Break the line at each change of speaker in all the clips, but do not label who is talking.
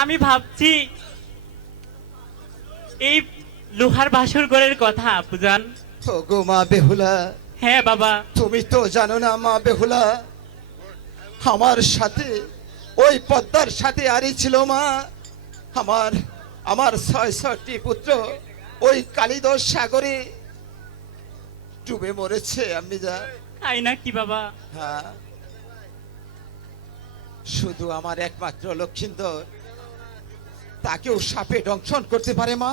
আমি ভাবছি এই লোহার বাসর ঘরের কথা আপুজান
গো মা বেহুলা।
হ্যাঁ বাবা।
তুমি তো জানো না মা বেহুলা। আমার সাথে ওই পদ্মার সাথে আরই ছিল মা। আমার আমার ছয় ছয়টি পুত্র ওই কালিদস সাগরে ডুবে মরেছে আমি যা।
তাই না কি বাবা?
হ্যাঁ। শুধু আমার একমাত্র লক্ষিন্দর। তাকেও সাপে দংশন করতে পারে মা।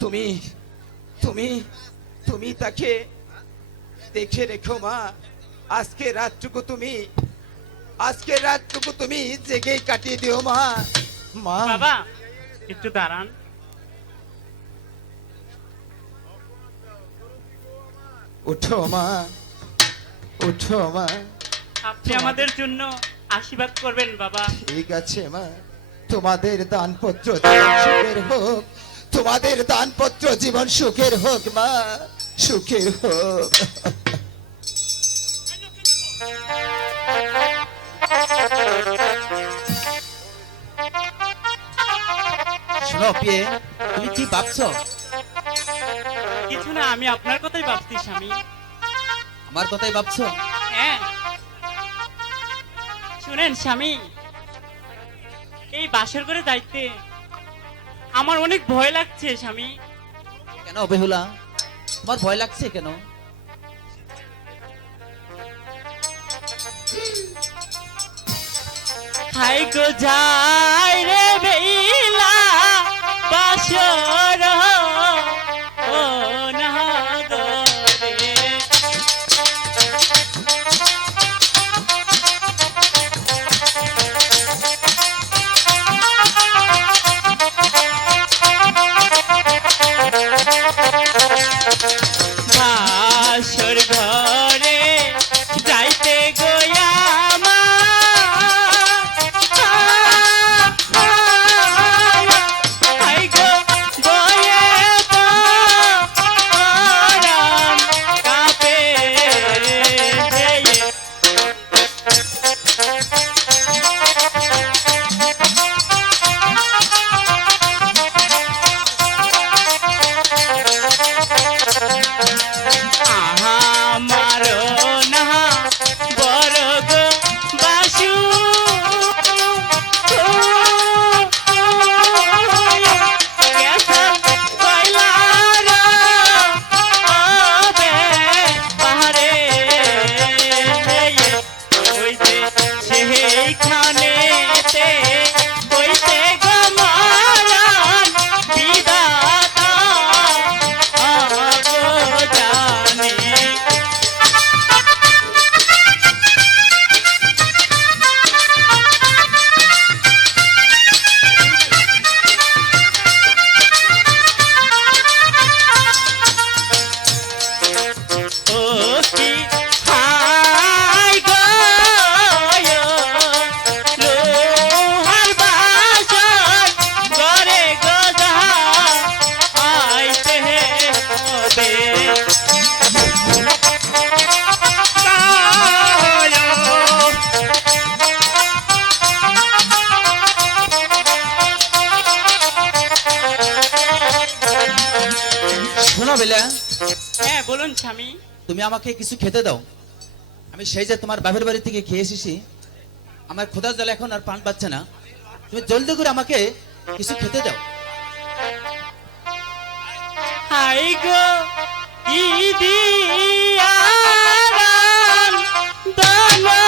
তুমি তুমি তুমি তাকে দেখে রেখো মা। আজকে রাতটুকু তুমি আজকে রাতটুকু তুমি জেগেই কাটিয়ে দিও মা। মা।
বাবা একটু দাঁড়ান।
উঠো মা। উঠো মা।
আপনি আমাদের জন্য আশীর্বাদ করবেন বাবা।
ঠিক আছে মা। তোমাদের দানপত্র জীবন সুখের হোক। তোমাদের দানপত্র জীবন সুখের হোক মা। সুখের হোক।
শোনো পিয়ে তুমি কি ভাবছ?
কিছু না আমি আপনার কথাই ভাবছি স্বামী।
আমার কথাই ভাবছ?
হ্যাঁ। শুনেন স্বামী। বাসর করে যাইতে। আমার অনেক ভয় লাগছে স্বামী।
কেন বেহুলা তোমার ভয় লাগছে কেন?
হাই গো যাই রে বেইলা বাসর হ্যাঁ বলুন স্বামী।
তুমি আমাকে কিছু খেতে দাও। আমি সেই যে তোমার বাপের বাড়ি থেকে খেয়ে এসেছি আমার খোদার জল এখন আর পান পাচ্ছে না। তুমি জলদি করে আমাকে কিছু খেতে দাও।
হাই গো ইদিয়ারান দানা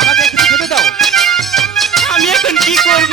আমাকে কিছু খেতে
দাও। আমি এখন কি
করব?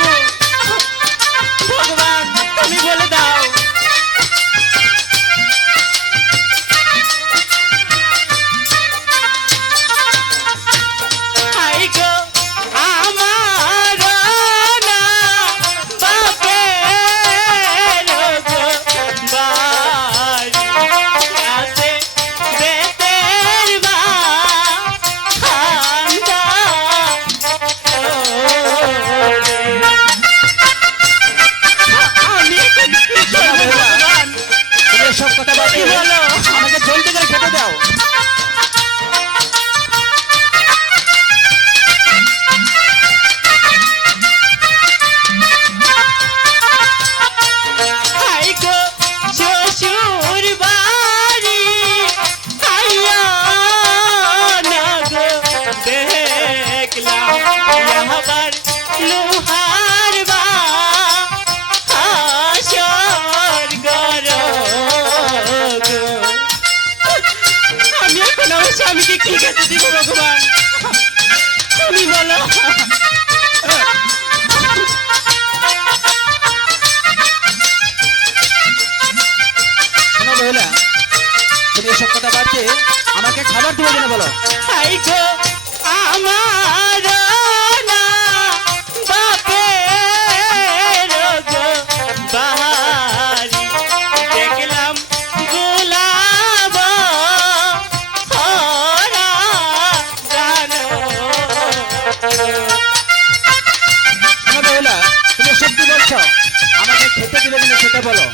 স্বামীকে কি খেতে দিব ভগবান? তুমি বলো।
আমাকে খাবার দেবে বলো।
আমার
খেতে দিলে কিনা সেটা বলো।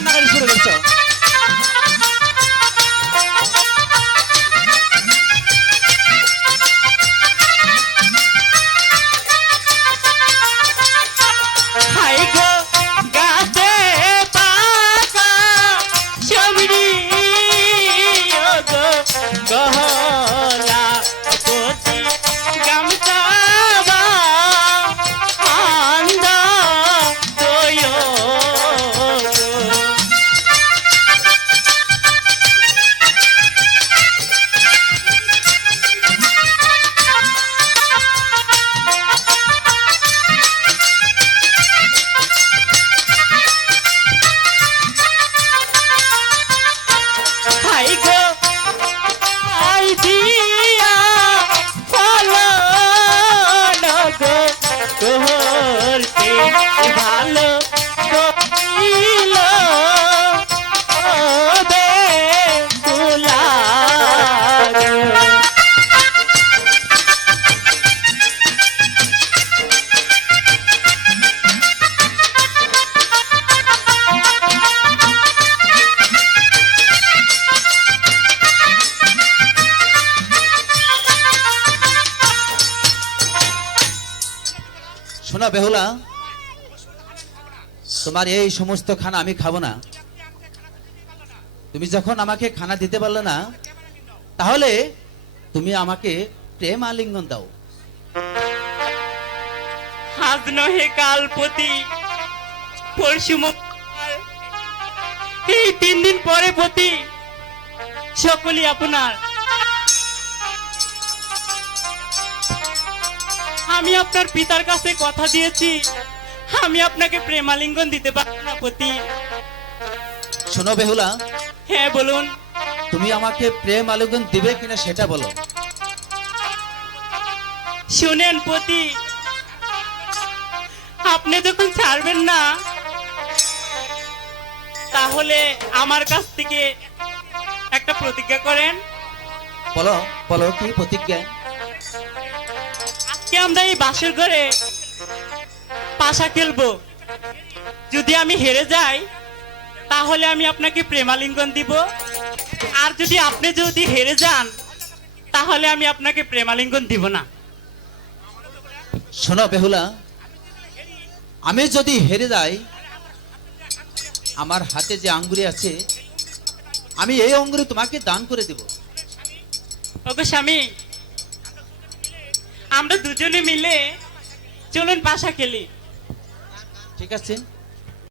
কান্নাকাটি শুরু করছো
বেহুলা, তোমার এই সমস্ত খানা আমি খাব না। তুমি যখন আমাকে খানা দিতে পারলে না, তাহলে তুমি আমাকে প্রেম আলিঙ্গন দাও।
নহে এই তিন দিন পরে পতি, সকলই আপনার। আমি আপনার পিতার কাছে কথা দিয়েছি। আমি আপনাকে প্রেমালিঙ্গন দিতে পারব না পতি।
শোনো বেহুলা।
হ্যাঁ বলুন।
তুমি আমাকে প্রেম আলিঙ্গন দিবে কিনা সেটা বলো।
শুনেন পতি। আপনি যখন ছাড়বেন না তাহলে আমার কাছ থেকে একটা প্রতিজ্ঞা করেন।
বলো বলো কি প্রতিজ্ঞা?
আজকে আমরা এই বাসের ঘরে পাশা খেলব। যদি আমি হেরে যাই তাহলে আমি আপনাকে প্রেমালিঙ্গন দিব। আর যদি আপনি যদি হেরে যান তাহলে আমি আপনাকে প্রেমালিঙ্গন দিব না।
শোনো বেহুলা আমি যদি হেরে যাই আমার হাতে যে আঙ্গুরি আছে আমি এই অঙ্গুরি তোমাকে দান করে দেব।
ওগো স্বামী আমরা দুজনে মিলে চলুন বাসা খেলি।
ঠিক আছে।